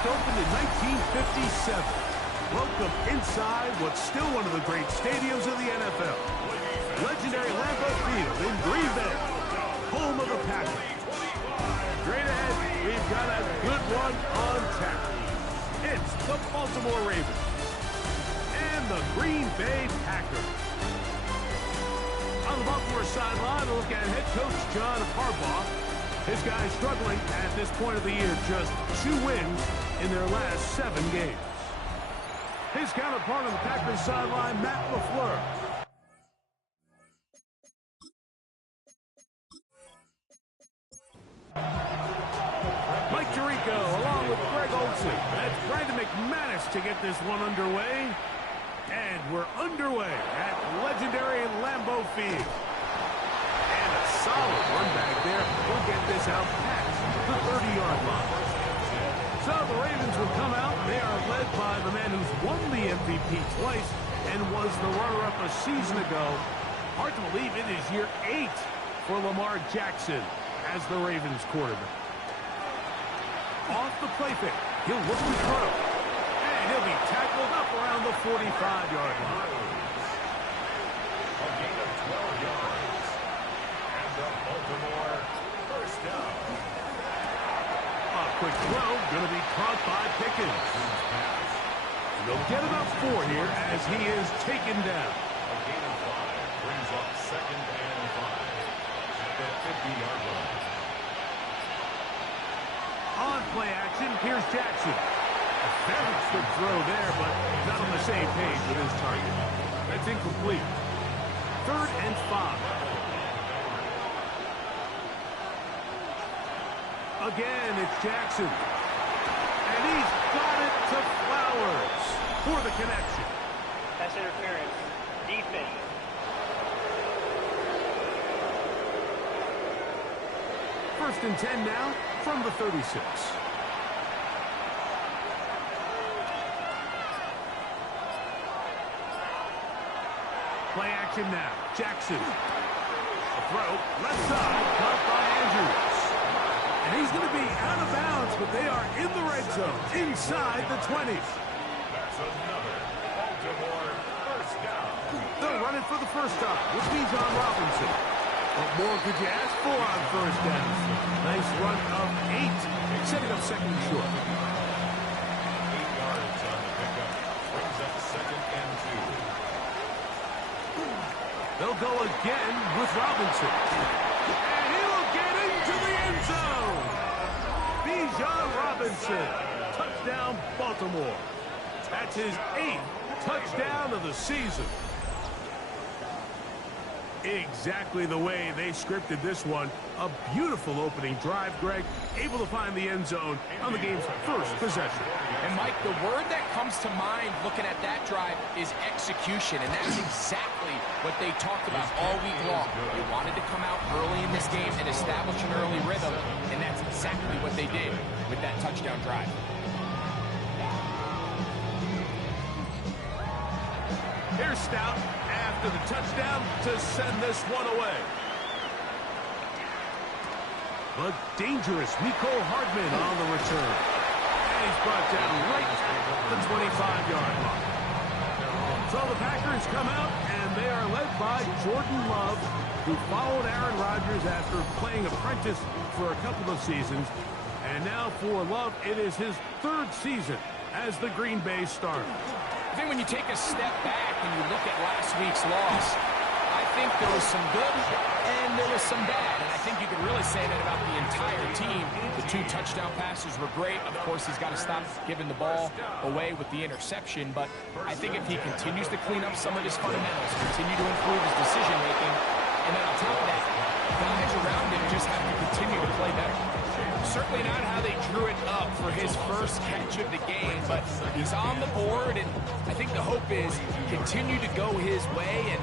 first opened in 1957. Welcome inside what's still one of the great stadiums of the NFL. Legendary Lambeau Field in Green Bay, home of the Packers. Straight ahead, we've got a good one on tap. It's the Baltimore Ravens and the Green Bay Packers. On the Baltimore sideline, a look at head coach John Harbaugh. His guys struggling at this point of the year, just 2 wins in their last 7 games. His counterpart on the Packers sideline, Matt LaFleur. Mike Tirico along with Greg Olsen. That's Brandon McManus to get this one underway. And we're underway at legendary Lambeau Field. And a solid run back there will get this out past the 30-yard line. So the Ravens will come out. They are led by the man who's won the MVP twice and was the runner-up a season ago. Hard to believe it is year 8 for Lamar Jackson as the Ravens quarterback. Off the play fake, he'll look to throw. And he'll be tackled up around the 45-yard line. A gain of 12 yards. And the Baltimore first down. A quick throw, going to be caught by Pickens. They'll get about 4 here as he is taken down. A gain of 5 brings up 2nd and 5 at the 50-yard line. On play action, here's Jackson. A very good throw there, but not on the same page with his target. That's incomplete. 3rd and 5. Again, it's Jackson. And he's got it to Flowers for the connection. Pass interference. Defense. First and 10 now from the 36. Play action now. Jackson. A throw. Left side. Caught by Andrews. And he's going to be out of bounds, but they are in the red zone. Inside the 20. That's another Baltimore first down. They're running for the first time with Bijan Robinson. What more could you ask for on first down? Nice run of 8. Setting up 2nd and short. 8 yards on the pickup. Brings up 2nd and 2. They'll go again with Robinson. And he'll get into the end zone. Bijan Robinson. Touchdown, Baltimore. That's his 8th touchdown of the season. Exactly the way they scripted this one. A beautiful opening drive, Greg. Able to find the end zone on the game's first possession. And, Mike, the word that comes to mind looking at that drive is execution, and that's exactly what they talked about all week long. They wanted to come out early in this game and establish an early rhythm, and that's exactly what they did with that touchdown drive. Here's Stout after the touchdown to send this one away. But dangerous Mecole Hardman on the return. And he's brought down right at the 25-yard line. So the Packers come out, and they are led by Jordan Love, who followed Aaron Rodgers after playing apprentice for a couple of seasons. And now for Love, it is his 3rd season as the Green Bay starter. I think when you take a step back and you look at last week's loss, I think there was some good and there was some bad. And I think you could really say that about the entire team. The 2 touchdown passes were great. Of course, he's got to stop giving the ball away with the interception. But I think if he continues to clean up some of his fundamentals, continue to improve his decision-making, and then on top of that, guys around him just have to continue to play better. Certainly not how they drew it up for his first catch of the game, but he's on the board, and I think the hope is continue to go his way, and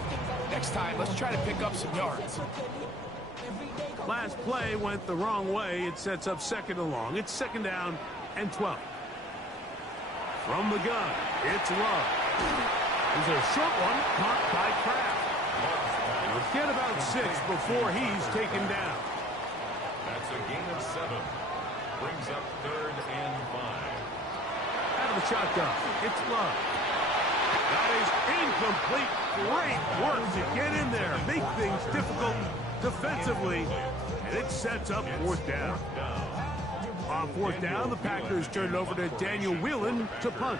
next time, let's try to pick up some yards. Last play went the wrong way. It sets up 2nd and long. It's 2nd down and 12. From the gun, it's Love. There's a short one caught by Kraft. He'll get about 6 before he's taken down. That's a gain of 7. Brings up 3rd and 5. Out of the shotgun. It's Love. That is incomplete. Great work to get in there. Make things difficult defensively. And it sets up fourth down. On fourth down, the Packers turn it over to Daniel Whelan to punt.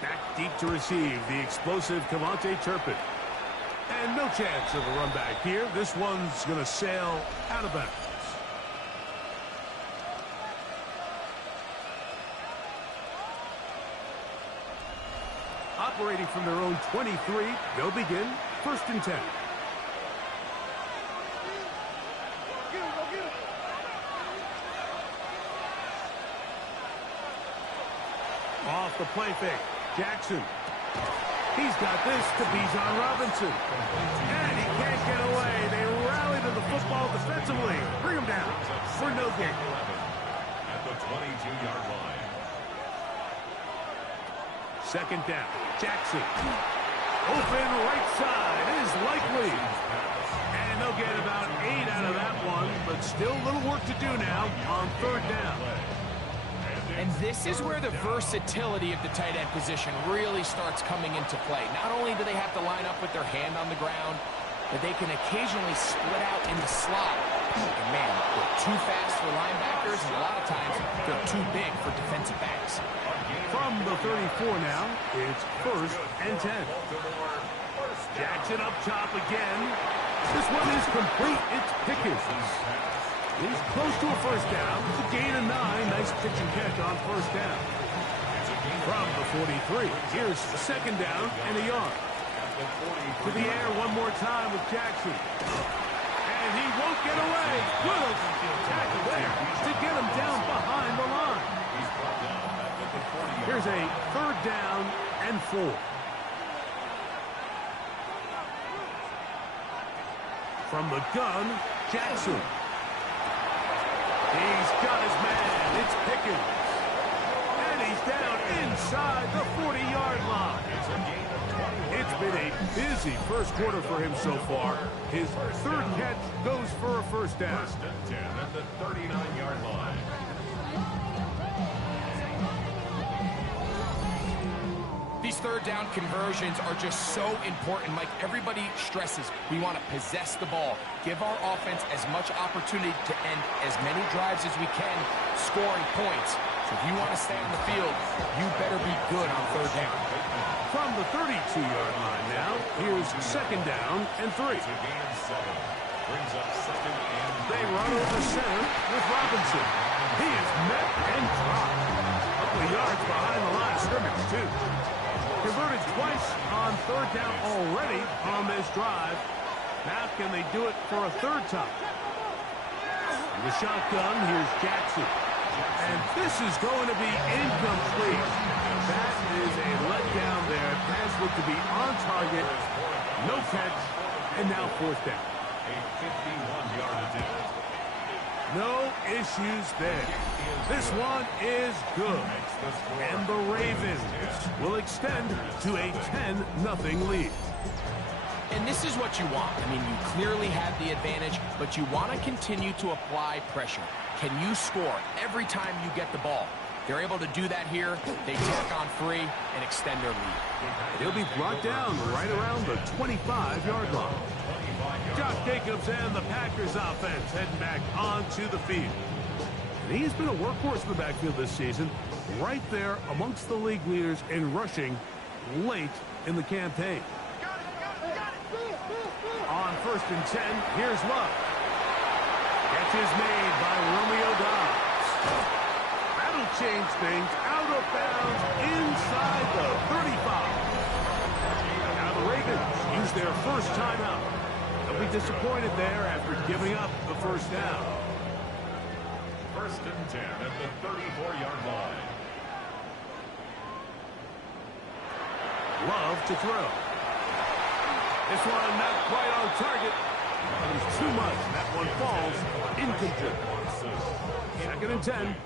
Back deep to receive the explosive Cavante Turpin. And no chance of a run back here. This one's going to sail out of bounds. Operating from their own 23, they'll begin 1st and 10. Off the play fake. Jackson. He's got this to Bijan Robinson. And he can't get away. They rally to the football defensively. Bring him down for no gain. At the 22-yard line. 2nd down. Jackson. Open right side is likely. And they'll get about 8 out of that one, but still a little work to do now on 3rd down. And this is where the versatility of the tight end position really starts coming into play. Not only do they have to line up with their hand on the ground, but they can occasionally split out in the slot. And man, they're too fast for linebackers, and a lot of times they're too big for defensive backs. From the 34 now, it's 1st and 10. Jackson up top again. This one is complete. It's Pickens. He's close to a 1st down. It's a gain of 9. Nice pitch and catch on 1st down. From the 43, here's 2nd down and a yard. To the air one more time with Jackson. And he won't get away. Good tackle there to get him down behind the line. Here's a 3rd down and 4. From the gun, Jackson. He's got his man. It's Pickens. And he's down inside the 40-yard line. It's been a busy first quarter for him so far. His 3rd catch goes for a 1st down. 1st and 10 at the 39-yard line. These 3rd down conversions are just so important. Like everybody stresses, we want to possess the ball, give our offense as much opportunity to end as many drives as we can, scoring points. So if you want to stay on the field, you better be good on 3rd down. From the 32-yard line now, here's 2nd down and 3. Brings up 2nd and They run over center with Robinson. He is met and dropped. A couple of yards behind the line of scrimmage, too. Converted twice on 3rd down already on this drive. Now can they do it for a 3rd time? In the shotgun, here's Jackson. And this is going to be incomplete. That is a letdown there. Pass looked to be on target. No catch. And now 4th down. a 51-yard attempt. No issues there. This one is good. And the Ravens will extend to a 10-0 lead. And this is what you want. I mean, you clearly have the advantage, but you want to continue to apply pressure. Can you score every time you get the ball? They're able to do that here. They tack on free and extend their lead. He'll be brought down right around the 25-yard line. Josh Jacobs and the Packers offense heading back onto the field. And he's been a workhorse in the backfield this season, right there amongst the league leaders in rushing late in the campaign. On 1st and 10, here's Love. Catch is made by Romeo Dobbs. That'll change things out of bounds inside the 35. Now the Ravens use their first timeout. They'll be disappointed there after giving up the 1st down. 1st and 10 at the 34-yard line. Love to throw. This one not quite on target. It was too much. That one falls incomplete. 2nd and 10.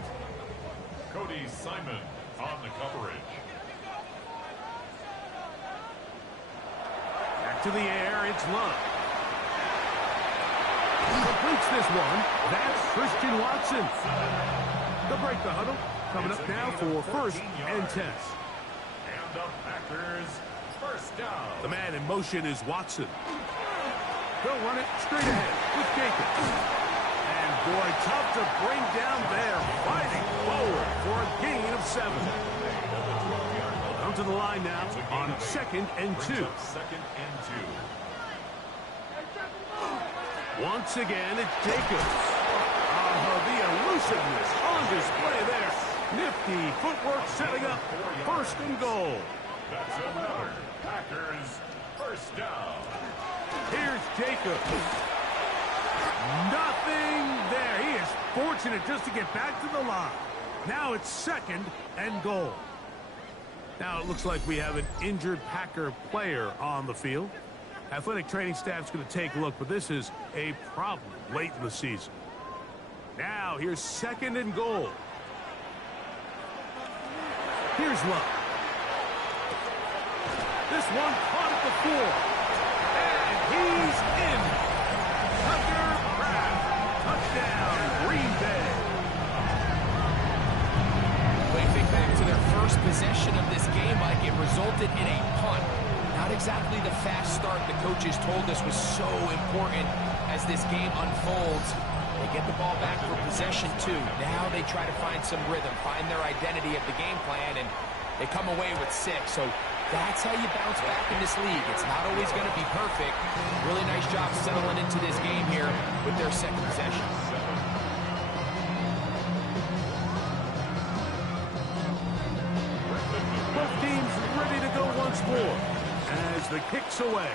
Cody Simon on the coverage. Back to the air. It's Love. Completes this one. That's Christian Watson. They'll break the huddle. Coming up now for first and 10. And the Packers first down. The man in motion is Watson. He'll run it straight ahead with Jacobs. And boy, tough to bring down there. Fighting forward for a gain of 7. Down to the line now on 2nd and 2. Second and 2. Once again, it's Jacobs. The elusiveness on display there. Nifty footwork setting up first and goal. That's another Packers first down. Here's Jacobs. Nothing there. He is fortunate just to get back to the line. Now it's 2nd and goal. Now it looks like we have an injured Packer player on the field. Athletic training staff's going to take a look, but this is a problem late in the season. Now here's 2nd and goal. Here's Love. This one caught at the 4. And he's in. Tucker Kraft. Touchdown, Green Bay. When you think back to their first possession of this game, Mike, it resulted in a punt. Not exactly the fast start the coaches told us was so important as this game unfolds. They get the ball back for possession 2. Now they try to find some rhythm, find their identity of the game plan, and they come away with 6. So that's how you bounce back in this league. It's not always going to be perfect. Really nice job settling into this game here with their 2nd possession. Both teams ready to go once more as the kick's away.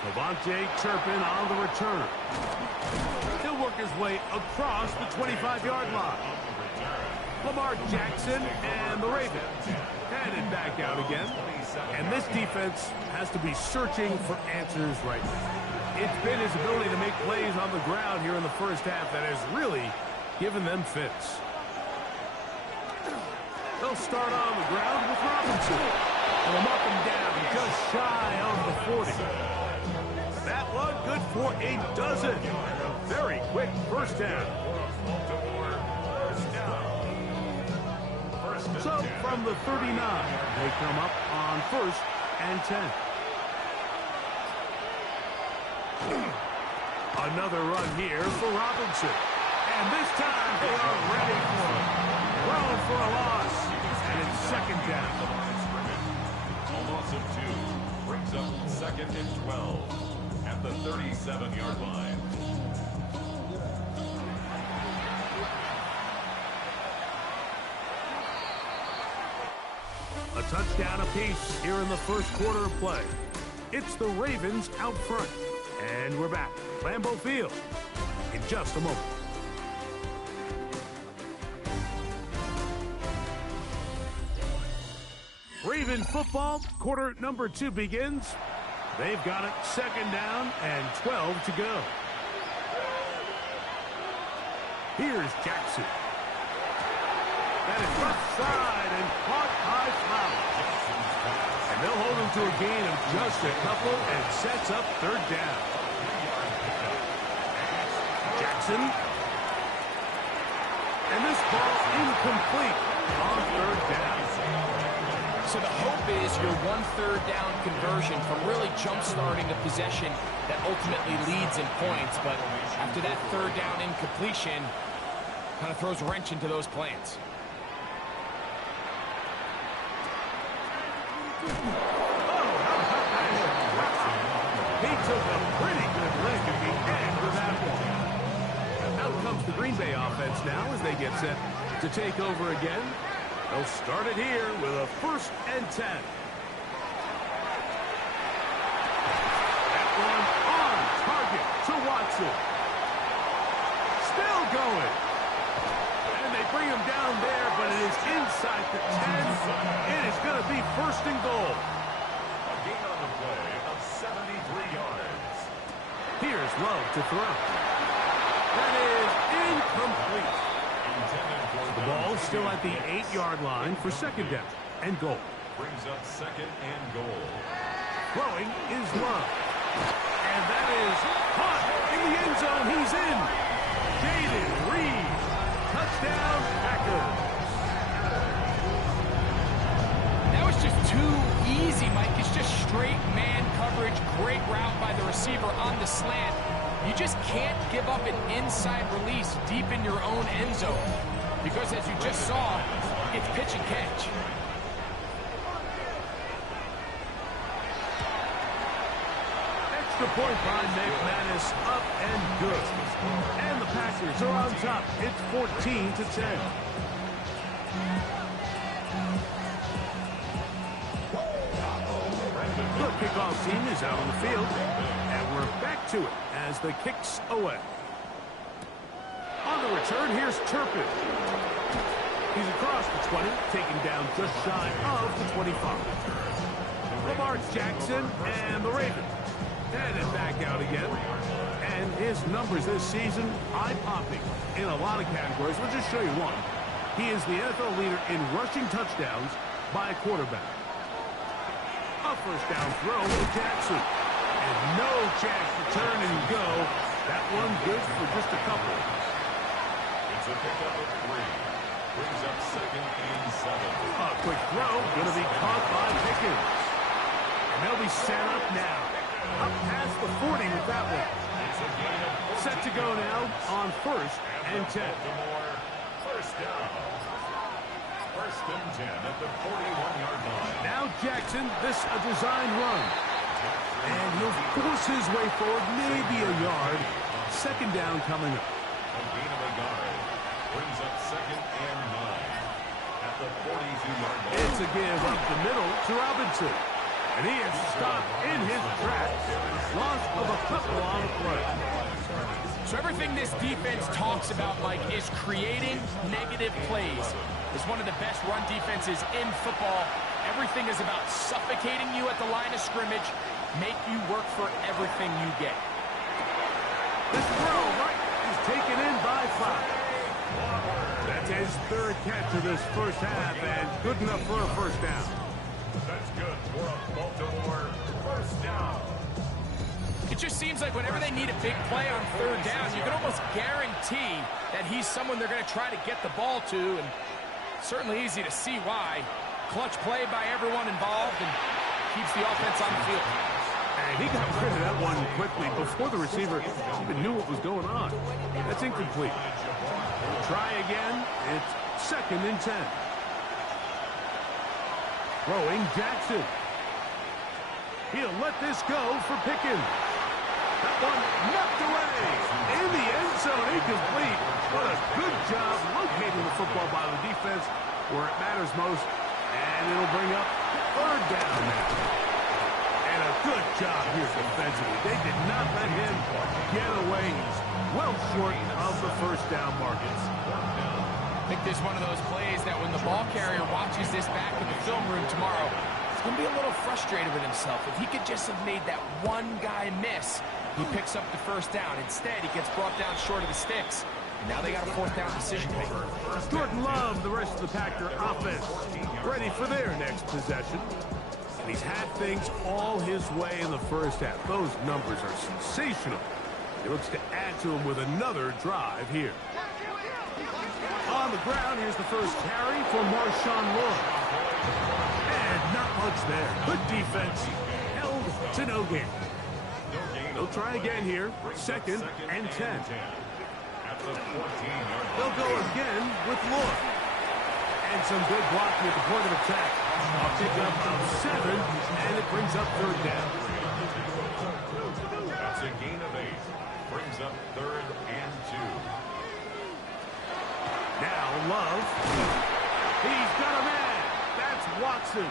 Devontae Turpin on the return. He'll work his way across the 25-yard line. Lamar Jackson and the Ravens headed back out again. And this defense has to be searching for answers right now. It's been his ability to make plays on the ground here in the first half that has really given them fits. They'll start on the ground with Robinson. They'll mark him down just shy of the 40. That one good for a dozen. Very quick first down. So from the 39, they come up on 1st and 10. Another run here for Robinson. And this time they are ready for him. Thrown for a loss. And it's 2nd down. A loss of 2 brings up 2nd and 12 at the 37-yard line. A touchdown apiece here in the first quarter of play. It's the Ravens out front. And we're back. Lambeau Field in just a moment. Raven football, quarter number 2 begins. They've got it 2nd down and 12 to go. Here's Jackson. That is left side and caught by Flowers. And they'll hold him to a gain of just a couple and sets up 3rd down. Jackson. And this ball incomplete on 3rd down. So the hope is your 1/3 down conversion from really jump-starting the possession that ultimately leads in points. But after that 3rd down incompletion, kind of throws a wrench into those plans. He took a pretty good lick at the end of that one. Out comes the Green Bay offense now as they get set to take over again. They'll start it here with a 1st and 10. That one on target to Watson. Still going. And they bring him down there, but it is inside the 10. It is going to be 1st and goal. A gain on the play of 73 yards. Here's Love to throw. That is incomplete. The ball still at the 8-yard line for 2nd down and goal. Brings up 2nd and goal. Throwing is Love. And that is caught in the end zone. He's in. Jaden Reed. Touchdown, Packers. That was just too easy, Mike. It's just straight man coverage. Great route by the receiver on the slant. You just can't give up an inside release deep in your own end zone. Because as you just saw, it's pitch and catch. Extra point by McManus, up and good. And the Packers are on top. It's 14-10. The kickoff team is out on the field, and we're back to it as the kick's away. On the return, here's Turpin. He's across the 20, taken down just shy of the 25. Lamar Jackson and the Ravens. Headed back out again. And his numbers this season, eye-popping in a lot of categories. We'll just show you one. He is the NFL leader in rushing touchdowns by a quarterback. A first down throw to Jackson. And no chance to turn and go. That one good for just a couple. It's a pickup of 3. Brings up 2nd and 7. A quick throw. Going to be caught by Pickens. And they'll be set up now. Up past the 40 with that one. Set to go now on 1st and 10. First down. 1st and 10 at the 41-yard line. Now Jackson, this a designed run. And he'll force his way forward, maybe a yard. 2nd down coming up. A gain of a yard. Brings up 2nd and 9 at the 42-yard line. It's a give up the middle to Robinson. And he is stopped in his tracks. Loss of a couple on the play. So everything this defense talks about, Mike, is creating negative plays. It's one of the best run defenses in football. Everything is about suffocating you at the line of scrimmage, make you work for everything you get. This throw right is taken in by 5. That's his 3rd catch of this first half, and good enough for a first down. That's good for a Baltimore first down. It just seems like whenever they need a big play on 3rd down, you can almost guarantee that he's someone they're going to try to get the ball to, and certainly easy to see why. Clutch play by everyone involved and keeps the offense on the field. And he got rid of that one quickly before the receiver even knew what was going on. That's incomplete. Try again. It's 2nd and 10. Throwing Jackson. He'll let this go for Pickens. That one knocked away. In the end zone, incomplete. What a good job locating the football by the defense where it matters most. And it'll bring up 3rd down now. And a good job here defensively. They did not let him get away. He's well short of the first down markers. I think this is one of those plays that when the ball carrier watches this back in the film room tomorrow, he's going to be a little frustrated with himself. If he could just have made that one guy miss, he picks up the first down. Instead, he gets brought down short of the sticks. And now they got a 4th down decision maker. Jordan Love, the rest of the Packer offense, ready for their next possession. And he's had things all his way in the first half. Those numbers are sensational. He looks to add to them with another drive here. On the ground, here's the first carry for Marshawn Lloyd. And not much there. Good defense. Held to no gain. They'll try again here. 2nd and 10. They'll go again with Lloyd. And some good blocking at the point of attack. I'll pick up 7, and it brings up 3rd down. That's a gain of 8. Brings up 3rd and 2. Now Love. He's got a man. That's Watson.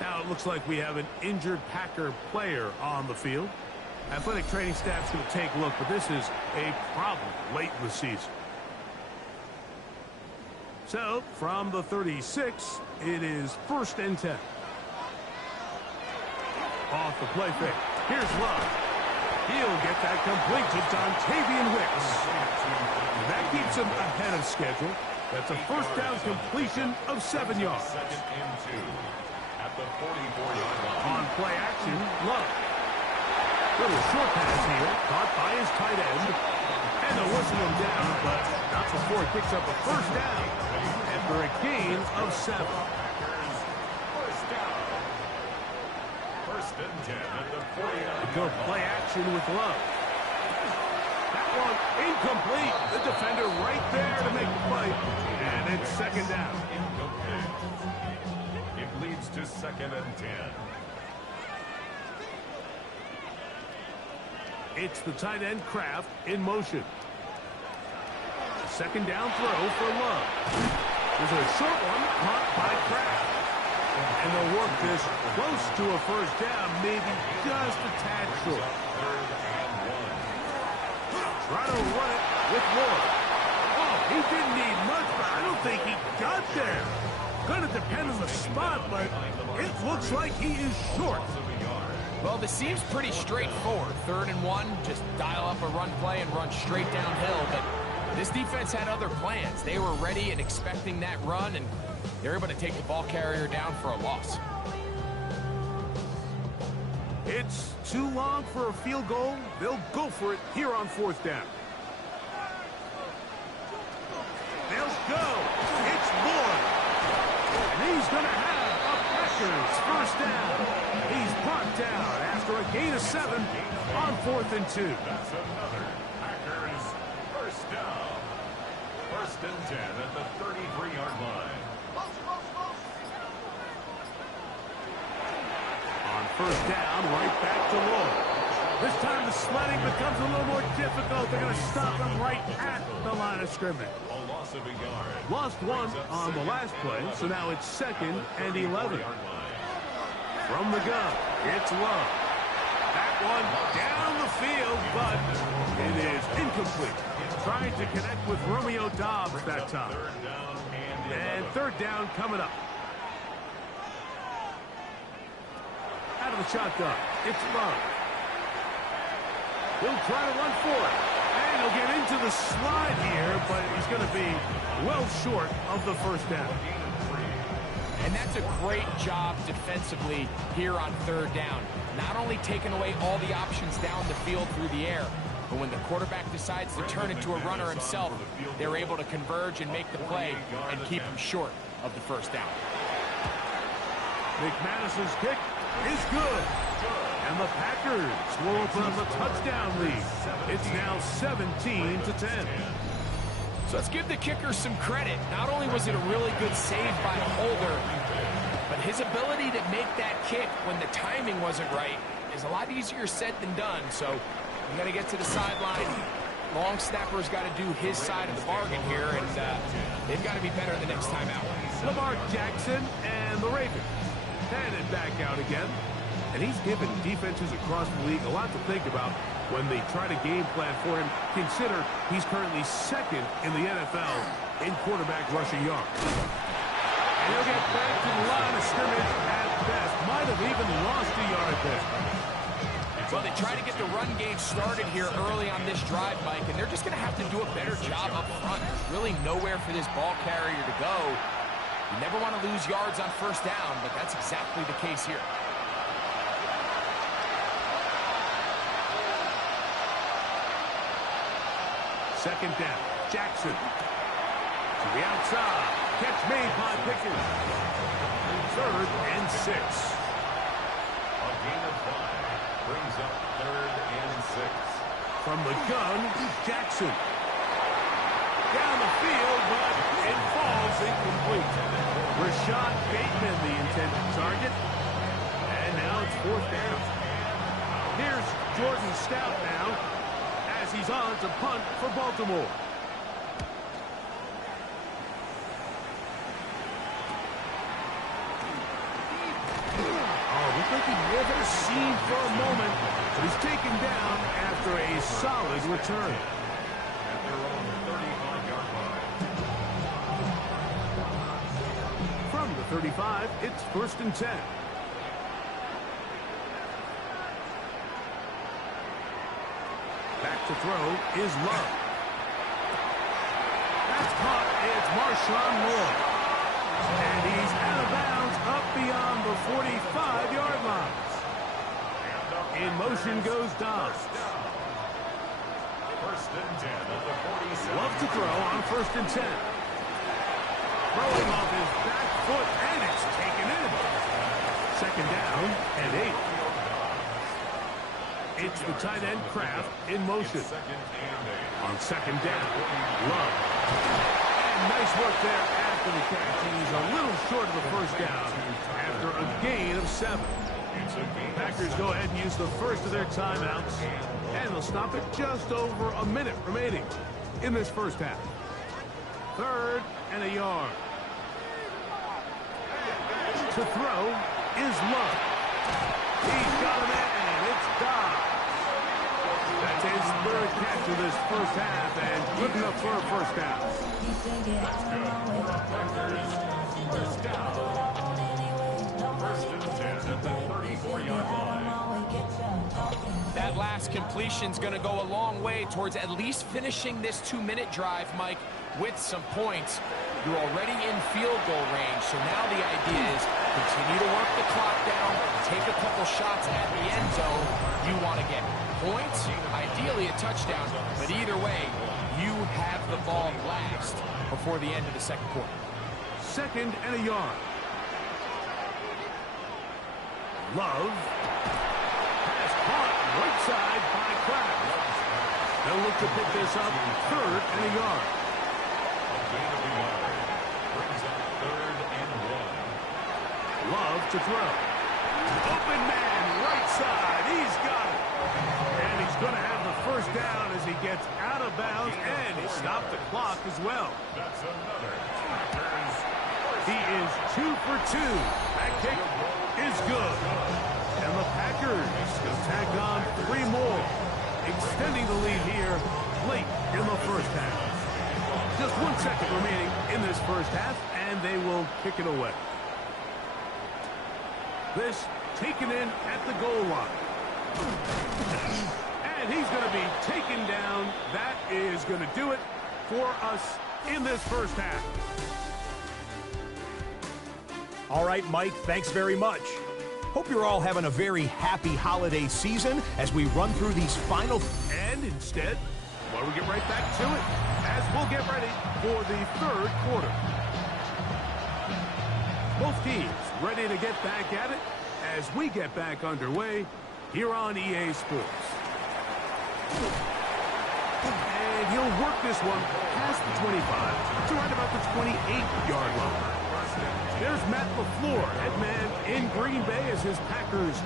Now it looks like we have an injured Packer player on the field. Athletic training staff's going to take a look, but this is a problem late in the season. So, from the 36, it is 1st and 10. Off the play fake. Here's Love. He'll get that complete to Dontavian Wicks. And that keeps him ahead of schedule. That's a first down completion of 7 yards. 2nd and 2 at the 44-yard line. On play action, Love. Little short pass here, caught by his tight end. And they'll whistle him down, but not before he picks up a first down after a gain of 7. First down. First and 10 at the 49. Go play action with Love. That one incomplete. The defender right there to make the play. And it's second down. Incomplete. It leads to second and 10. It's the tight end Kraft in motion. Second down throw for Love. There's a short one caught by Kraft. And they'll work this close to a first down, maybe just a tad short. Try to run it with Love. Oh, he didn't need much, but I don't think he got there. Going to depend on the spot, but it looks like he is short. Well, this seems pretty straightforward. 3rd and 1, just dial up a run play and run straight downhill. But this defense had other plans. They were ready and expecting that run, and they're able to take the ball carrier down for a loss. It's too long for a field goal. They'll go for it here on 4th down. They'll go. It's Lloyd. And he's going to have a Packers first down. He's brought down after a gain of 7 on 4th and 2. That's another Packers first down. First and 10 at the 33-yard line. On first down, right back to Lloyd. This time the sledding becomes a little more difficult. They're going to stop him right at the line of scrimmage. A loss of a yard. Lost 1 on the last play, so now it's 2nd and 11. From the gun, it's Love. That one down the field, but it is incomplete. Trying to connect with Romeo Doubs that time. And 3rd down coming up. Out of the shotgun, it's Love. He'll try to run for it. And he'll get into the slide here, but he's going to be well short of the first down. And that's a great job defensively here on 3rd down. Not only taking away all the options down the field through the air, but when the quarterback decides to turn into a runner himself, they're able to converge and make the play and keep him short of the first down. McManus's kick is good. And the Packers will open up a touchdown lead. It's now 17-10. So let's give the kicker some credit. Not only was it a really good save by the holder, but his ability to make that kick when the timing wasn't right is a lot easier said than done. So you got to get to the sideline. Long snapper's got to do his side of the bargain here, and they've got to be better the next time out. Lamar Jackson and the Ravens headed back out again. And he's given defenses across the league a lot to think about when they try to game plan for him. Consider he's currently 2nd in the NFL in quarterback rushing yards. And he'll get back to the line of scrimmage at best. Might have even lost a yard there. Well, they try to get the run game started here early on this drive, Mike, and they're just going to have to do a better job up front. There's really nowhere for this ball carrier to go. You never want to lose yards on first down, but that's exactly the case here. Second down, Jackson to the outside. Catch made by Pickens. 3rd and 6. A gain of 5 brings up 3rd and 6. From the gun, Jackson. Down the field, but it falls incomplete. Rashad Bateman, the intended target. And now it's 4th down. Here's Jordan Stout now, as he's on to punt for Baltimore. Oh, looked like he may have a seam for a moment, but he's taken down after a solid return. At their own 35-yard line. From the 35, it's 1st and 10. Back to throw is Love. That's caught. It's Marshawn Lloyd. And he's out of bounds up beyond the 45-yard line. In motion goes Dobbs. 1st and 10 at throw on 1st and 10. Throwing off his back foot, and it's taken in. 2nd down and 8. It's the tight end Kraft in motion. On 2nd down, Love. And nice work there after the catch. He's a little short of the 1st down after a gain of 7. Packers go ahead and use the first of their timeouts, and they'll stop it just over a minute remaining in this first half. 3rd and a yard. To throw is Love. He's got him in, and it's gone. That's his 3rd catch of this first half, and good enough for a 1st down. First down. 1st and 10 at the 34-yard line. That last completion's going to go a long way towards at least finishing this 2-minute drive, Mike, with some points. You're already in field goal range, so now the idea is continue to work the clock down, take a couple shots at the end zone. You want to get points, ideally a touchdown, but either way, you have the ball last before the end of the 2nd quarter. 2nd and a yard. Love. Pass caught right side by Kraft. They'll look to pick this up 3rd and a yard. A gain of a yard. Brings up 3rd and 1. Love to throw. Open man, right side. He's got it. And he's going to have the 1st down as he gets out of bounds, and he stopped the clock as well. That's another Packers. He is 2 for 2. That kick is good. And the Packers will tack on 3 more, extending the lead here late in the first half. Just 1 second remaining in this first half, and they will kick it away. This taken in at the goal line. And he's going to be taken down. That is going to do it for us in this first half. All right, Mike, thanks very much. Hope you're all having a very happy holiday season as we run through these final... And instead, well, we get right back to it as we'll get ready for the 3rd quarter. Both teams ready to get back at it as we get back underway here on EA Sports. And he'll work this one past the 25 to right about the 28-yard line. There's Matt LaFleur at man in Green Bay as his Packers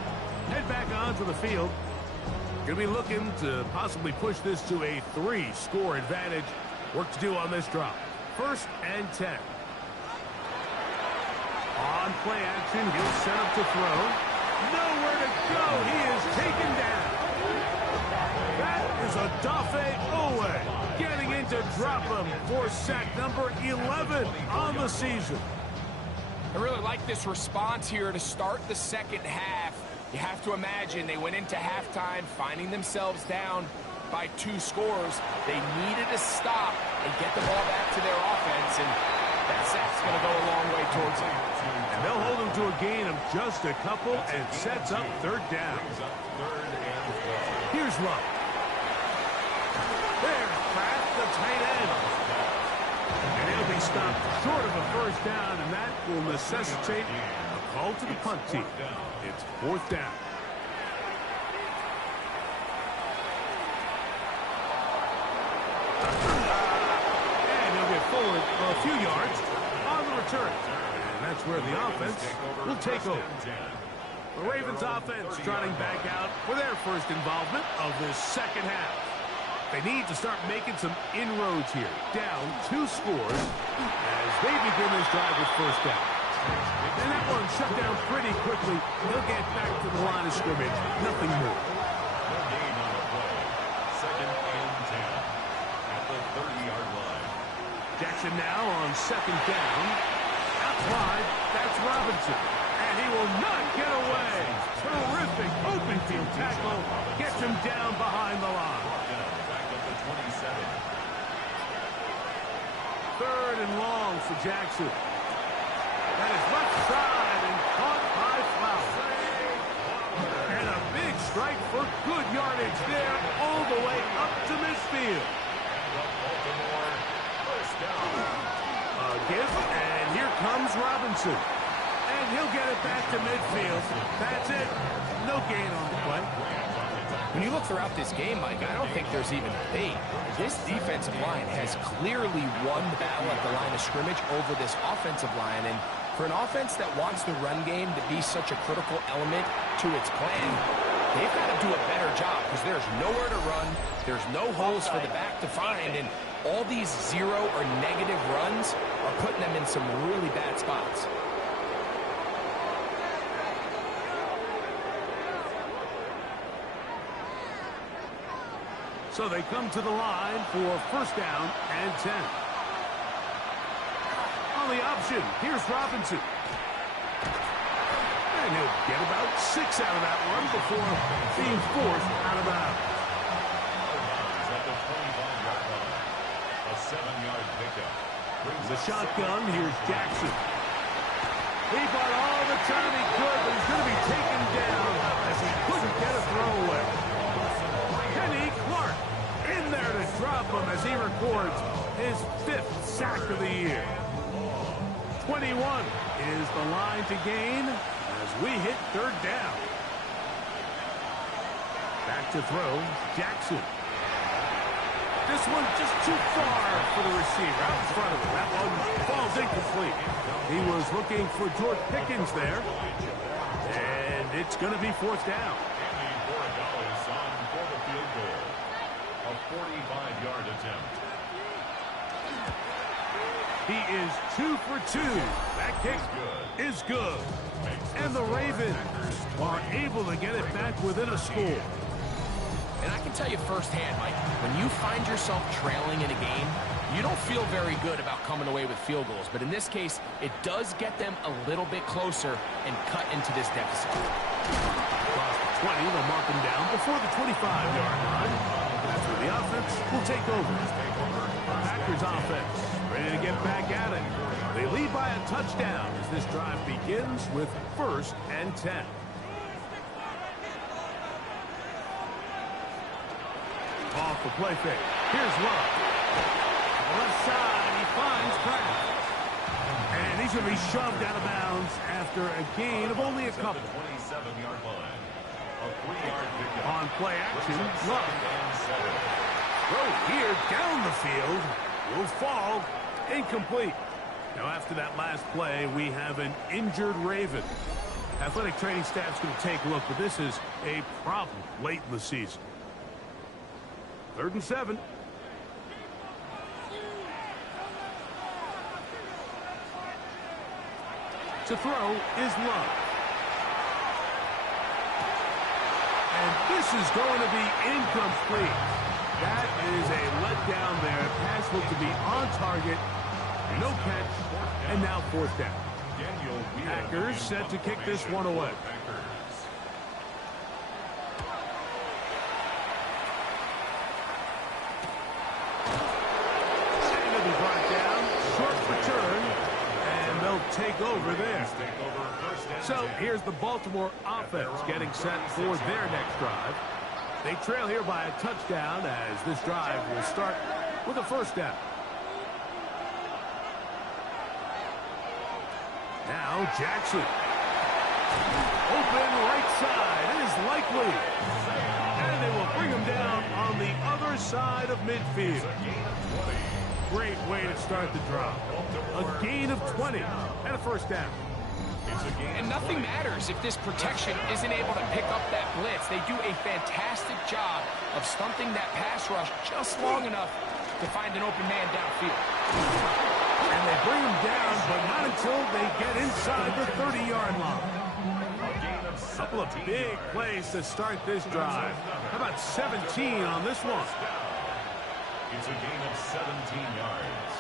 head back onto the field. Going to be looking to possibly push this to a 3-score advantage. Work to do on this drop. 1st and 10. On play action, he'll set up to throw. Nowhere to go. He is taken down. That is Odafe Owe getting in to drop him for sack number 11 on the season. I really like this response here to start the 2nd half. You have to imagine they went into halftime finding themselves down by 2 scores. They needed to stop and get the ball back to their offense, and that sack's going to go a long way towards it. And they'll hold them to a gain of just a couple and sets up 3rd down. Here's Love. There's Kraft, the tight end. And he'll be stopped short of a 1st down, and that will necessitate a call to the punt team. It's 4th down. And he'll get forward a few yards on the return. And that's where the offense will take over. The Ravens offense trotting back out for their first involvement of this 2nd half. They need to start making some inroads here. Down 2 scores as they begin this drive with 1st down. And that one shut down pretty quickly. They'll get back to the line of scrimmage. Nothing more. Gain on the play. 2nd and 10 at the 30-yard line. Jackson now on 2nd down. Out wide, that's Robinson. And he will not get away. Terrific open field tackle. Gets him down behind the line. Back up to 27. 3rd and long for Jackson. That is left side and caught by Flower. And a big strike for good yardage there all the way up to midfield. And the Baltimore Robinson. And he'll get it back to midfield. That's it. No gain on the play. When you look throughout this game, Mike, I don't think there's even debate. This defensive line has clearly won the battle at the line of scrimmage over this offensive line. And for an offense that wants the run game to be such a critical element to its plan, they've got to do a better job because there's nowhere to run. There's no holes for the back to find. And all these zero or negative runs are putting them in some really bad spots. So they come to the line for first down and 10. On the option, here's Robinson. And he'll get about 6 out of that one before being forced out of bounds. At the 25-yard line. A 7-yard pickup. The shotgun, here's Jackson. He bought all the time he could, but he's going to be taken down as he couldn't get a throwaway. In there to drop him as he records his 5th sack of the year. 21 is the line to gain as we hit third down. Back to throw, Jackson. This one just too far for the receiver out in front of him. That one falls incomplete. He was looking for George Pickens there. And it's going to be fourth down. A 45-yard attempt. He is 2 for 2. That kick is good. And the Ravens are able to get it back within a score. And I can tell you firsthand, Mike, when you find yourself trailing in a game, you don't feel very good about coming away with field goals. But in this case, it does get them a little bit closer and cut into this deficit. Across the 20, they'll mark him down before the 25-yard line. That's where the offense will take over. Packers offense ready to get back at it. They lead by a touchdown as this drive begins with first and 10. Off the play fake. Here's Love. Left side, he finds Kraft. And he's going to be shoved out of bounds after a gain of only a couple. 27-yard line. A 3-yard pickup. On play action, Love. Throw here down the field. Will fall. Incomplete. Now after that last play, we have an injured Raven. Athletic training staff's going to take a look, but this is a problem late in the season. 3rd and 7. To throw is Love. And this is going to be incomplete. That is a letdown there. Pass looked to be on target. No catch. And now fourth down. Packers set to kick this one away. And it'll be brought down. Short return. And they'll take over there. So here's the Baltimore offense getting set for their next drive. They trail here by a touchdown as this drive will start with a first down. Now Jackson. Open right side. It is likely. And they will bring him down on the other side of midfield. Great way to start the drive. A gain of 20 and a first down. And nothing matters if this protection isn't able to pick up that blitz. They do a fantastic job of stunting that pass rush just long enough to find an open man downfield. And they bring him down, but not until they get inside the 30-yard line. A couple of big plays to start this drive. How about 17 on this one? It's a gain of 17 yards.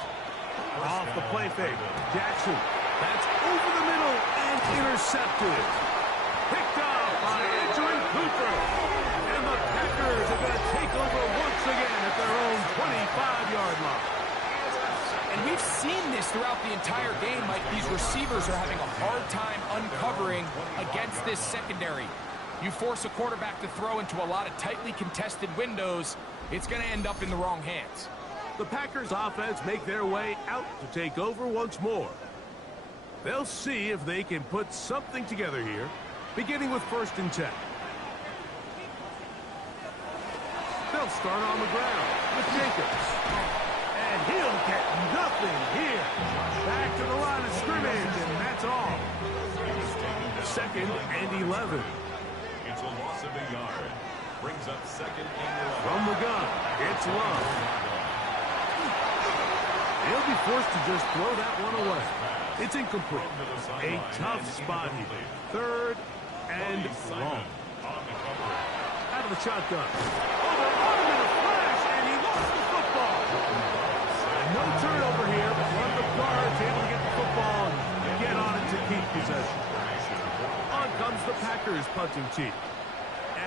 Off the play fake. Jackson. That's over the middle and intercepted. Picked up by Andrew Cooper. And the Packers are going to take over once again at their own 25-yard line. And we've seen this throughout the entire game, Mike. These receivers are having a hard time uncovering against this secondary. You force a quarterback to throw into a lot of tightly contested windows, it's going to end up in the wrong hands. The Packers offense make their way out to take over once more. They'll see if they can put something together here, beginning with 1st and 10. They'll start on the ground with Jacobs. And he'll get nothing here. Back to the line of scrimmage, and that's all. 2nd and 11. It's a loss of a yard. Brings up 2nd and 11. From the gun, it's Love. He'll be forced to just throw that one away. It's incomplete. A tough spot here. 3rd and long. Out of the shotgun. Oh, they're on him in a flash, and he lost the football. And no turnover here, but one of the guards able to get the football and get on it to keep possession. On comes the Packers punting team,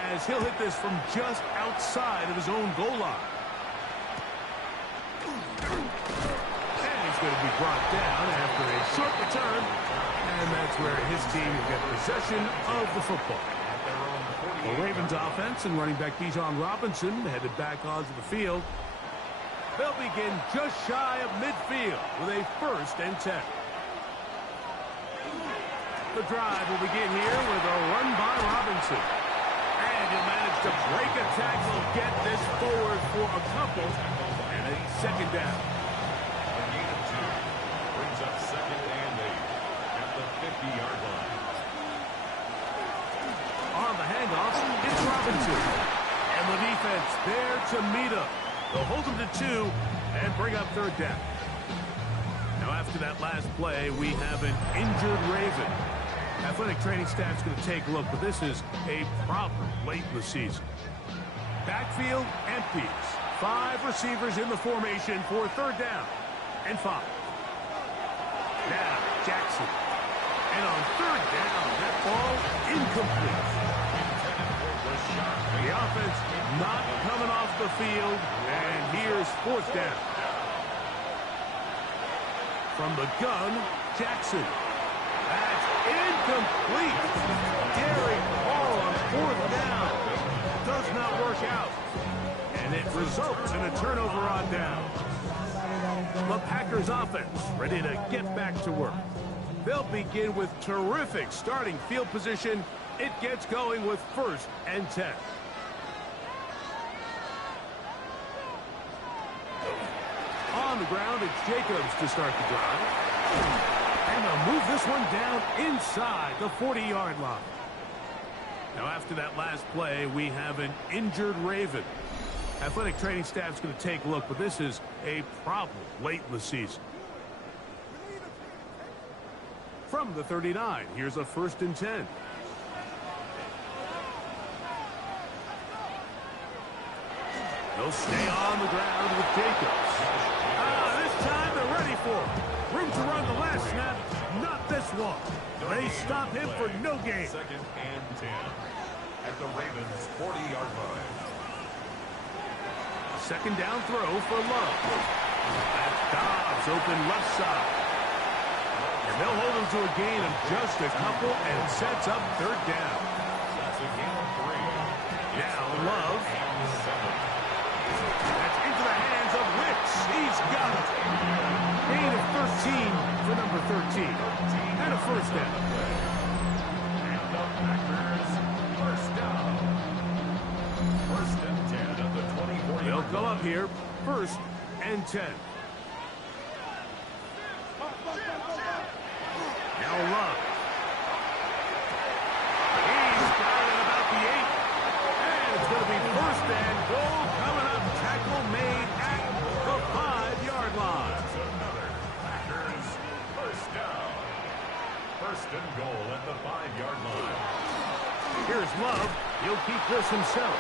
as he'll hit this from just outside of his own goal line. And he's going to be brought down after a short return, and that's where his team will get possession of the football. The Ravens offense and running back Bijan Robinson headed back onto the field. They'll begin just shy of midfield with a 1st and 10. The drive will begin here with a run by Robinson. And he'll manage to break a tackle, get this forward for a couple, and a 2nd down. A gain of 2 brings up 2nd and 8 at the 50-yard line. On the handoff, it's Robinson. And the defense there to meet him. They'll hold him to 2 and bring up 3rd down. Now after that last play, we have an injured Raven. Athletic training staff's going to take a look, but this is a problem late in the season. Backfield empties. 5 receivers in the formation for 3rd down and 5. Now Jackson. And on 3rd down, that ball incomplete. The offense not coming off the field, and here's 4th down. From the gun, Jackson. That's incomplete. Gary Hall on 4th down. Does not work out. And it results in a turnover on down. The Packers offense ready to get back to work. They'll begin with terrific starting field position. It gets going with 1st and 10. On the ground, it's Jacobs to start the drive. And they'll move this one down inside the 40-yard line. Now, after that last play, we have an injured Raven. Athletic training staff's going to take a look, but this is a problem late in the season. From the 39, here's a 1st and 10. They'll stay on the ground with Jacobs. This time they're ready for him. Room to run the last snap, not this one. They stop him for no gain. 2nd and 10 at the Ravens' 40-yard line. 2nd down throw for Love. That's Dobbs open left side. And they'll hold him to a gain of just a couple and sets up 3rd down. That's a gain of 3. Now Love. And 7. That's into the hands of Wicks. He's got it. Gain of 13 for number 13. And a 1st down. And the Packers, 1st down. 1st and 10 at the 24-yard line. They'll go up here, 1st and 10. Now Love. He's got it about the 8. And it's going to be 1st and goal coming up. Tackle made at the 5-yard line. Another Packers, 1st down. 1st and goal at the 5-yard line. Here's Love. He'll keep this himself.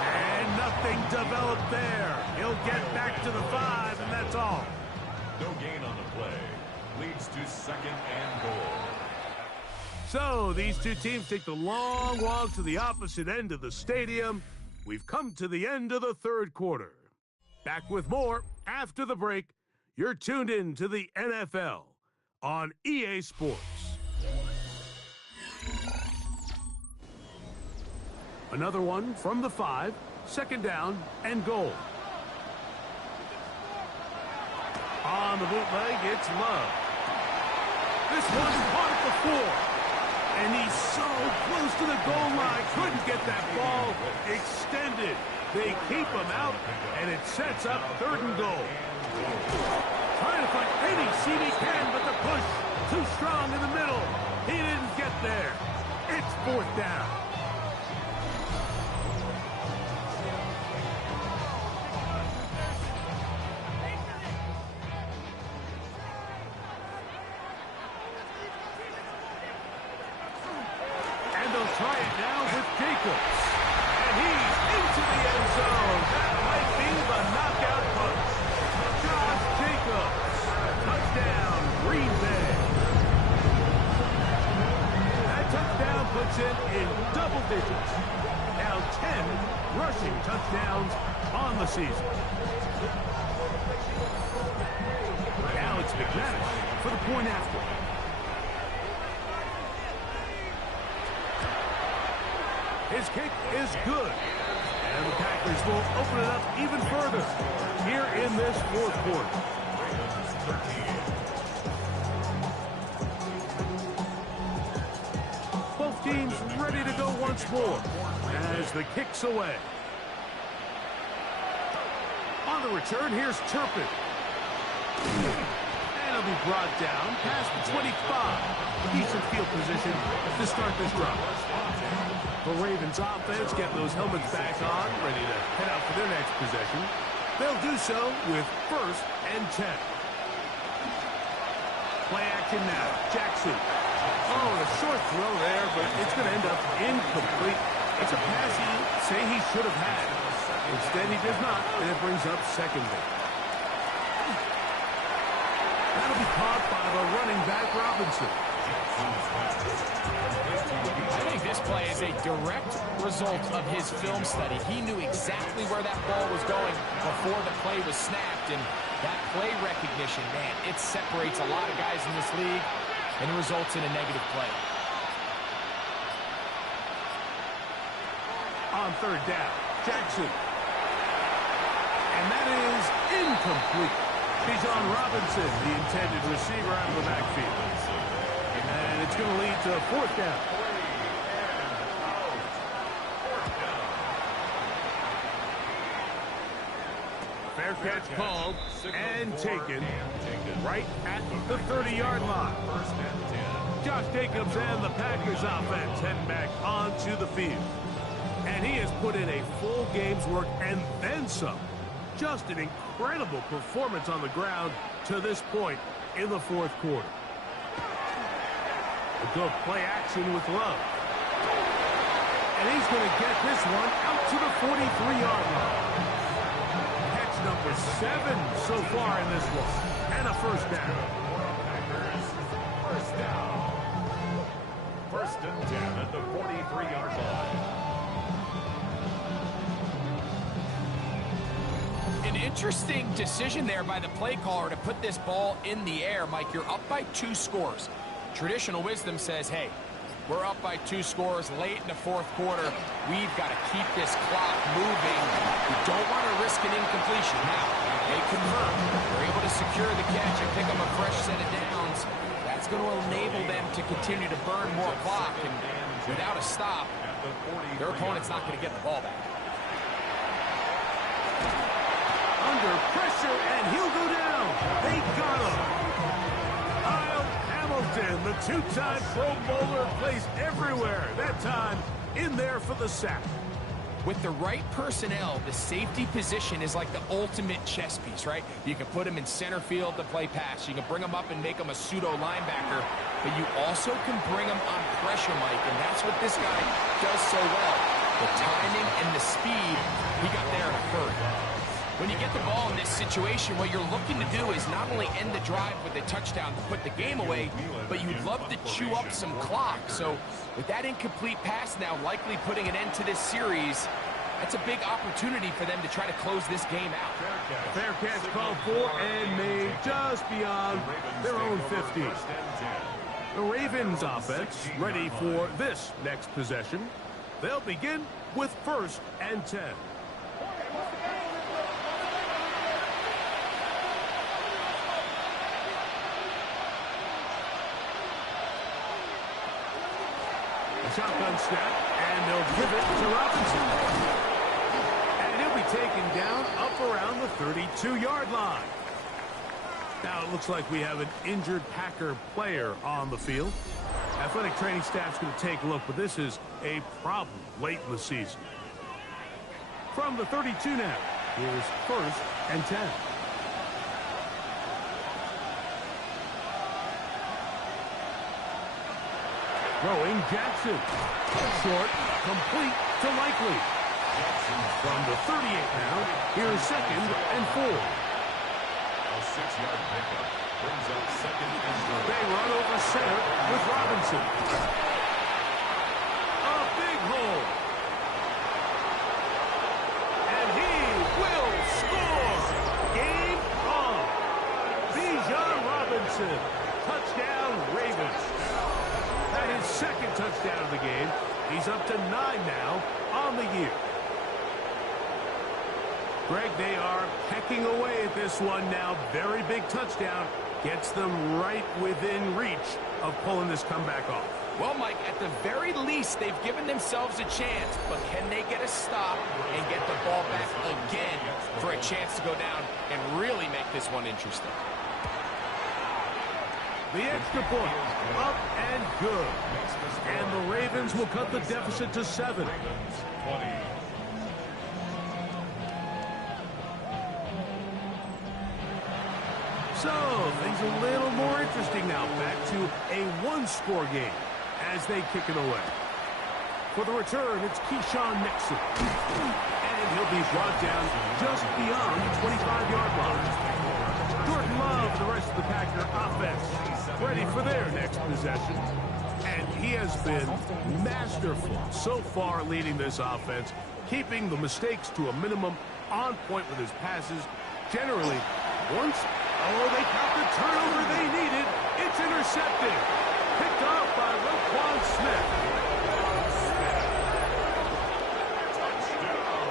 And nothing developed there. He'll get back to the 5, and that's all. No gain on the play. Leads to 2nd and goal. So these two teams take the long walk to the opposite end of the stadium. We've come to the end of the 3rd quarter. Back with more after the break. You're tuned in to the NFL on EA Sports. Another one from the 5, 2nd down and goal. On the bootleg, it's Love. This one's caught at the 4. And he's so close to the goal line. Couldn't get that ball extended. They keep him out, and it sets up 3rd and goal. Trying to find any seam he can, but the push too strong in the middle. He didn't get there. It's 4th down. And they'll try it now with Jacobs. And he's into the end zone. That might be the knockout punch. Josh Jacobs. Touchdown, Green Bay. That touchdown puts it in double digits. Now 10 rushing touchdowns on the season. Now it's McManus for the point after. His kick is good. And the Packers will open it up even further here in this 4th quarter. Both teams ready to go once more as the kick's away. On the return, here's Turpin. And he'll be brought down past the 25. Decent field position to start this drive. The Ravens offense getting those helmets back on, ready to head out for their next possession. They'll do so with 1st and 10. Play action now. Jackson. Oh, a short throw there, but it's going to end up incomplete. It's a pass he should have had. Instead, he does not, and it brings up 2nd down. That'll be caught by the running back, Robinson. I think this play is a direct result of his film study. He knew exactly where that ball was going before the play was snapped, and that play recognition, man, it separates a lot of guys in this league, and it results in a negative play. On 3rd down, Jackson. And that is incomplete. Bijan Robinson, the intended receiver out of the backfield. And it's going to lead to 4th down. Fair catch called and taken right at the 30-yard line. Josh Jacobs and the Packers offense heading back onto the field. And he has put in a full game's work and then some. Just an incredible performance on the ground to this point in the 4th quarter. A good play action with Love. And he's going to get this one out to the 43-yard line. Catch number 7 so far in this one. And a 1st down. First down. 1st and 10 at the 43-yard line. An interesting decision there by the play caller to put this ball in the air. Mike, you're up by 2 scores. Traditional wisdom says, hey, we're up by 2 scores late in the 4th quarter. We've got to keep this clock moving. We don't want to risk an incompletion. Now, they convert. They're able to secure the catch and pick up a fresh set of downs. That's going to enable them to continue to burn more clock. And without a stop, their opponent's not going to get the ball back. Under pressure, and he'll go down. They got him. Kyle Hamilton, the 2-time Pro Bowler, plays everywhere. That time, in there for the sack. With the right personnel, the safety position is like the ultimate chess piece, right? You can put him in center field to play pass. You can bring him up and make him a pseudo linebacker, but you also can bring him on pressure, Mike, and that's what this guy does so well. The timing and the speed, he got there in a hurry. When you get the ball in this situation, what you're looking to do is not only end the drive with a touchdown to put the game away, but you'd love to chew up some clock. So with that incomplete pass now likely putting an end to this series, that's a big opportunity for them to try to close this game out. Fair catch called for and made just beyond their own 50. The Ravens offense ready for this next possession. They'll begin with 1st and 10. shotgun snap, and they'll give it to Robinson. And he'll be taken down up around the 32-yard line. Now it looks like we have an injured Packer player on the field. Athletic training staff's going to take a look, but this is a problem late in the season. From the 32 now, here's 1st and 10. Throwing Jackson. Short, complete to Likely. From the 38 now, here's 2nd and 4. A 6-yard pickup brings up 2nd and 4. They run over center with Robinson. A big hole. And he will score. Game on. Bijan Robinson. Touchdown, Ravens. That is 2nd touchdown of the game. He's up to 9 now on the year. Greg, they are pecking away at this one now. Very big touchdown. Gets them right within reach of pulling this comeback off. Well, Mike, at the very least, they've given themselves a chance. But can they get a stop and get the ball back again for a chance to go down and really make this one interesting? The extra point, up and good. And the Ravens will cut the deficit to 7. 20. So, things a little more interesting now. Back to a one-score game as they kick it away. For the return, it's Keyshawn Nixon. And he'll be brought down just beyond the 25-yard line. Jordan Love and the rest of the Packer offense ready for their next possession. And he has been masterful so far leading this offense, keeping the mistakes to a minimum, on point with his passes. Generally, once, they got the turnover they needed. It's intercepted. Picked off by Roquan Smith.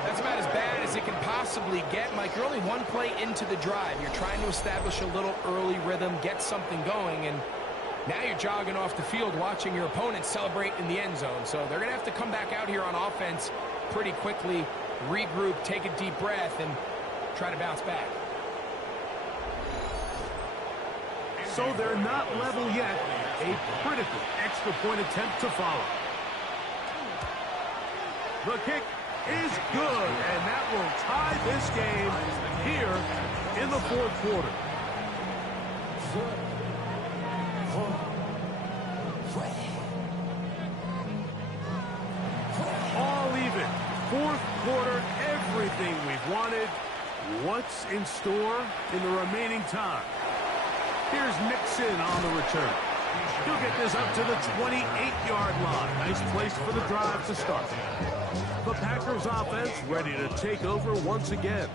That's about as bad as it can possibly get, Mike. You're only one play into the drive. You're trying to establish a little early rhythm, get something going, and now you're jogging off the field watching your opponent celebrate in the end zone. So they're going to have to come back out here on offense pretty quickly, regroup, take a deep breath, and try to bounce back. So they're not level yet. A critical extra point attempt to follow. The kick is good, and that will tie this game here in the 4th quarter. All even. 4th quarter, everything we've wanted. What's in store in the remaining time? Here's Nixon on the return. He'll get this up to the 28-yard line. Nice place for the drive to start. The Packers offense ready to take over once again.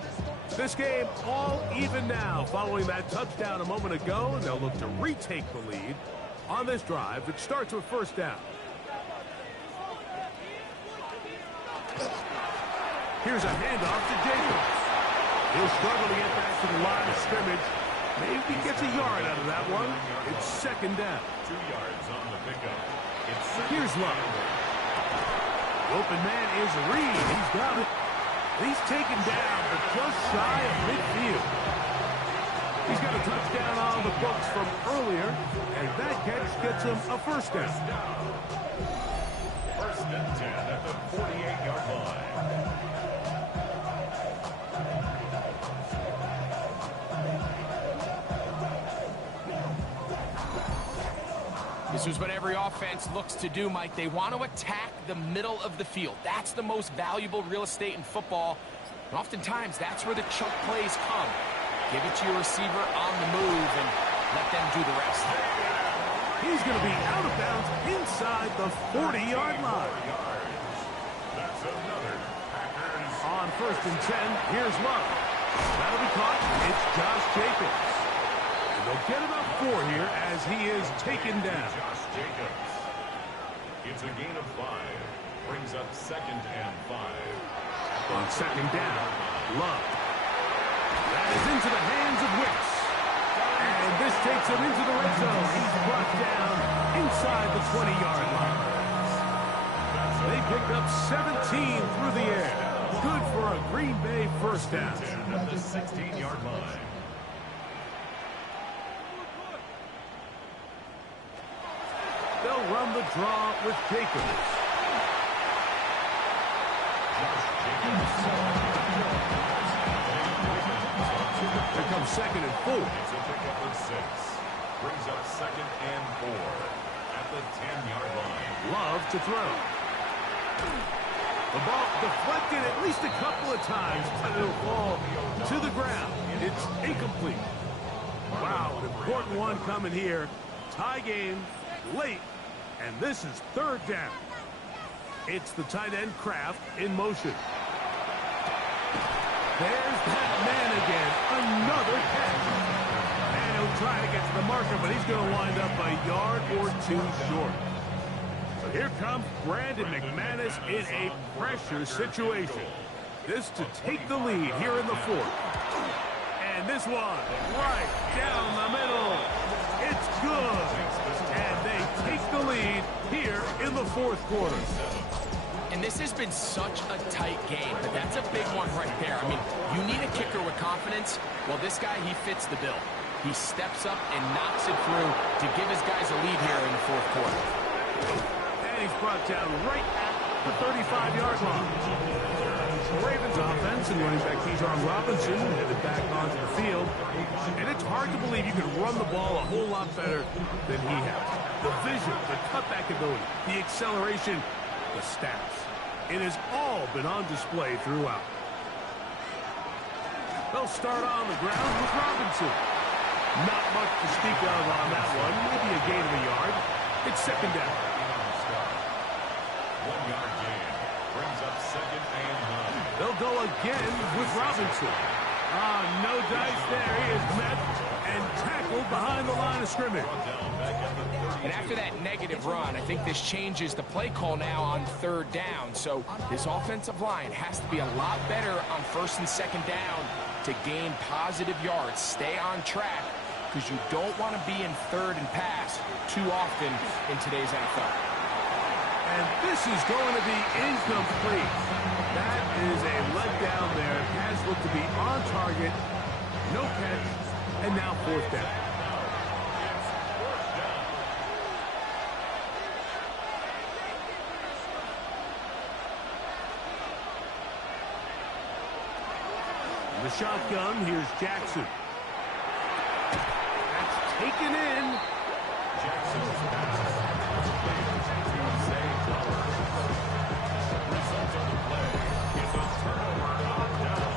This game all even now following that touchdown a moment ago, and they'll look to retake the lead on this drive. It starts with 1st down. Here's a handoff to Jacobs. He'll struggle to get back to the line of scrimmage. Maybe gets a yard out of that one. It's 2nd down. 2 yards on the pickup. Here's Love. The open man is Reed. He's got it. He's taken down, but just shy of midfield. He's got a touchdown on the books from earlier, and that catch gets him a 1st down. 1st and 10 at the 48-yard line. This is what every offense looks to do, Mike. They want to attack the middle of the field. That's the most valuable real estate in football. And oftentimes, that's where the chunk plays come. Give it to your receiver on the move and let them do the rest. He's going to be out of bounds inside the 40-yard line. That's another Packers. On 1st and 10, here's Love. That'll be caught. It's Josh Jacobs. They'll get about 4 here as he is taken down. Josh Jacobs. It's a gain of 5. Brings up 2nd and 5. On 2nd down, Love. That is into the hands of Wicks. And this takes him into the red zone. He's brought down inside the 20-yard line. They pick up 17 through the air. Good for a Green Bay first down. At the 16-yard line. They'll run the draw with Jacobs. Here comes 2nd and 4. It's a pickup of 6. Brings up 2nd and 4 at the 10-yard line. Love to throw. The ball deflected at least a couple of times, but it'll fall to the ground. It's incomplete. Wow, an important one coming here. Tie game, late, and this is 3rd down. It's the tight end Kraft in motion. There's that man again. Another catch. And he'll try to get to the marker, but he's going to wind up a yard or 2 short. So here comes Brandon McManus in a pressure situation. This to take the lead here in the 4th. And this one right down the middle. It's good. And they take the lead here in the 4th quarter. And this has been such a tight game, but that's a big one right there. I mean, you need a kicker with confidence. Well, this guy, he fits the bill. He steps up and knocks it through to give his guys a lead here in the 4th quarter. And he's brought down right at the 35-yard line. The Ravens offense and running back Keyshawn Robinson headed back onto the field. And it's hard to believe you can run the ball a whole lot better than he has. The vision, the cutback ability, the acceleration, the stats. It has all been on display throughout. They'll start on the ground with Robinson. Not much to speak of on that one. Maybe a gain of a yard. It's 2nd down. 1-yard gain. Brings up 2nd and 9. They'll go again with Robinson. No dice there. He is met and tackled behind the line of scrimmage. And after that negative run, I think this changes the play call now on 3rd down. So this offensive line has to be a lot better on 1st and 2nd down to gain positive yards. Stay on track because you don't want to be in 3rd and pass too often in today's NFL. And this is going to be incomplete. That is a letdown there. Pass looked to be on target. No catch. And now 4th down. The shotgun, here's Jackson. That's taken in. Jackson's pass. To Zay Flowers. Result of the play is a turnover on down.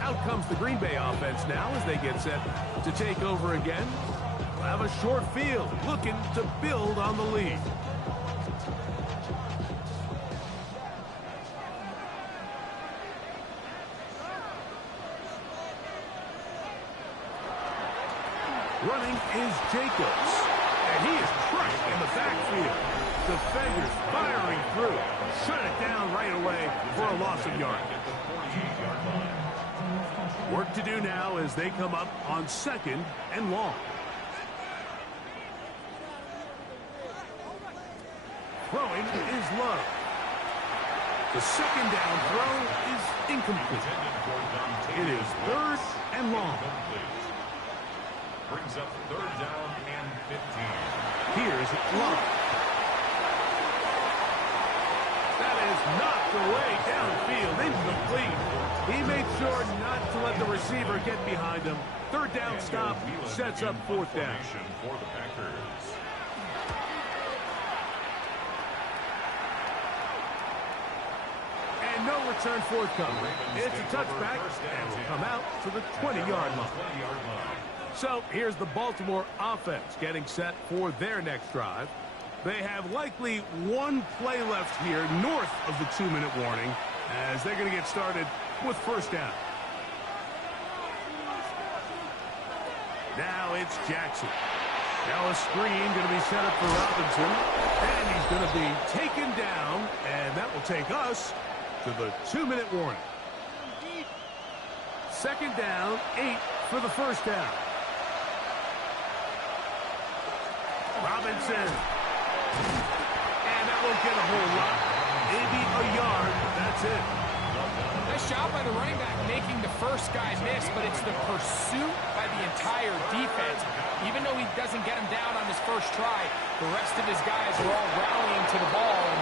Out comes the Green Bay offense now as they get set to take over again. Have a short field, looking to build on the lead. Running is Jacobs, and he is crushed in the backfield. Defenders firing through. Shut it down right away for a loss of yard. Work to do now as they come up on 2nd and long. Throwing is Love. The 2nd down throw is incomplete. It is 3rd and long. Brings up 3rd down and 15. Here's Love. That is knocked away downfield, incomplete. He made sure not to let the receiver get behind him. 3rd down stop sets up 4th down. For the Packers. And no return forthcoming. It's a touchback and will come out to the 20-yard line. So here's the Baltimore offense getting set for their next drive. They have likely one play left here north of the 2-minute warning as they're going to get started with 1st down. Now it's Jackson. Now a screen going to be set up for Robinson. And he's going to be taken down. And that will take us to the 2-minute warning. 2nd down, 8 for the first down. Robinson. And that won't get a whole lot. Maybe a yard. That's it. Nice job by the running back making the first guy miss, but it's the pursuit by the entire defense. Even though he doesn't get him down on his first try, the rest of his guys are all rallying to the ball, and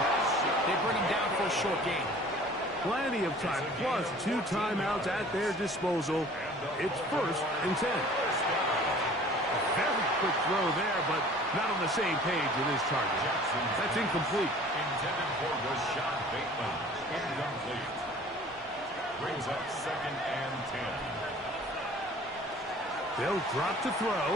they bring him down for a short gain. Plenty of time, plus 2 timeouts at their disposal. It's 1st and 10. A very quick throw there, but not on the same page with his target. That's incomplete. Intended for Rashad Bateman. Incomplete. Brings up 2nd and 10. They'll drop to throw.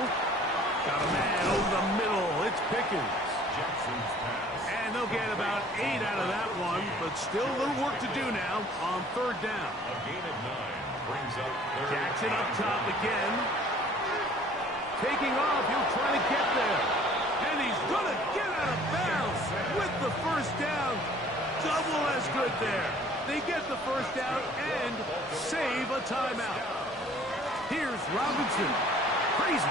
Got a man over the middle. It's Pickens. Jackson's pass. And they'll get about 8 out of that one, but still a little work to do now on 3rd down. A gain of 9 brings up 3rd. Jackson up top again. Taking off, he'll try to get there. And he's going to get out of bounds with the first down. Double as good there. They get the first down and save a timeout. Here's Robinson. Crazy.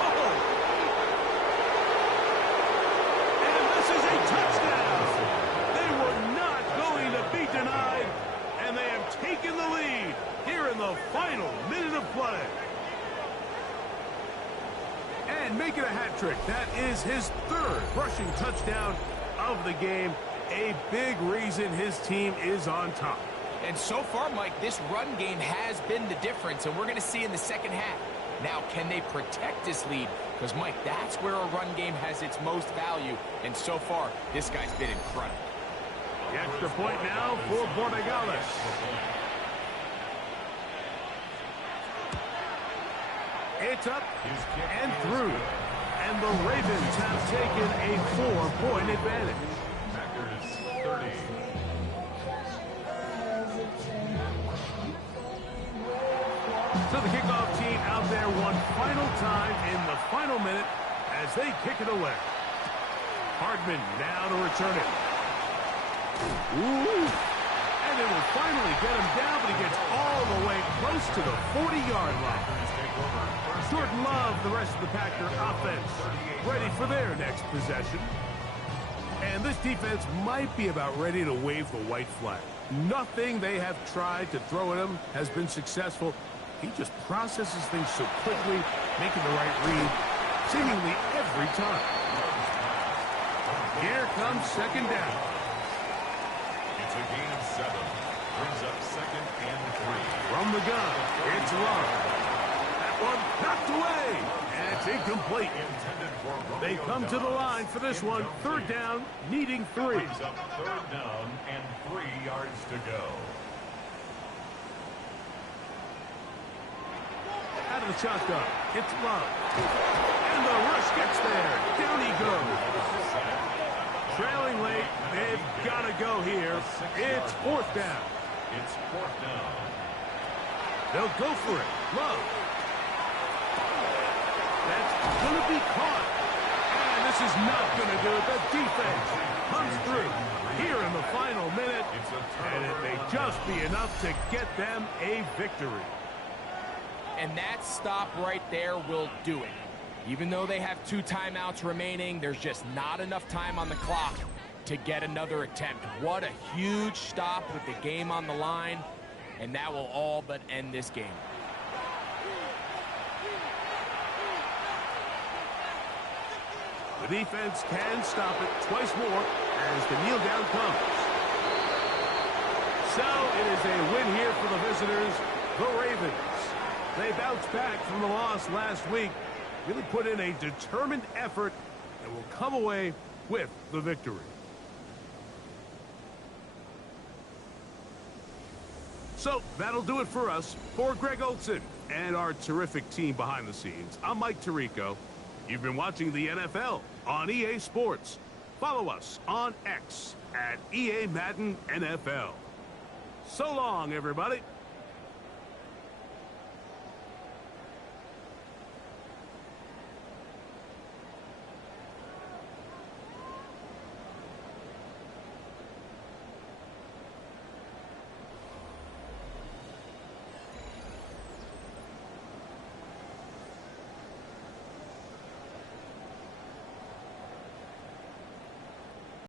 Oh. And this is a touchdown. They were not going to be denied, and they have taken the lead here in the final minute of play. And making a hat trick. That is his 3rd rushing touchdown of the game. A big reason his team is on top. And so far, Mike, this run game has been the difference, and we're going to see in the second half. Now, can they protect this lead? Because, Mike, that's where a run game has its most value, and so far, this guy's been incredible. The extra point now for Borregales. It's up and through, and the Ravens have taken a 4-point advantage. Packers 30. So the kickoff team out there one final time in the final minute as they kick it away. Hardman now to return it. Ooh. And they will finally get him down, but he gets all the way close to the 40-yard line. Jordan Love, the rest of the Packer offense, ready for their next possession. And this defense might be about ready to wave the white flag. Nothing they have tried to throw at him has been successful. He just processes things so quickly, making the right read, seemingly every time. Here comes 2nd down. It's a gain of 7. Brings up 2nd and 3. From the gun, it's Love. That one knocked away, and it's incomplete. They come to the line for this one. 3rd down, needing 3. Brings up 3rd down and 3 yards to go. Out of the shotgun, it's Love. And the rush gets there. Down he goes. Trailing late, they've got to go here. It's 4th down. It's 4th down. They'll go for it. Love. That's going to be caught. And this is not going to do it. The defense comes through here in the final minute. And it may just be enough to get them a victory. And that stop right there will do it. Even though they have 2 timeouts remaining, there's just not enough time on the clock to get another attempt. What a huge stop with the game on the line, and that will all but end this game. The defense can stop it twice more as the kneel down comes. So it is a win here for the visitors, the Ravens. They bounced back from the loss last week, really put in a determined effort, and will come away with the victory. So that'll do it for us. For Greg Olsen and our terrific team behind the scenes, I'm Mike Tirico. You've been watching the NFL on EA Sports. Follow us on X at EA Madden NFL. So long, everybody.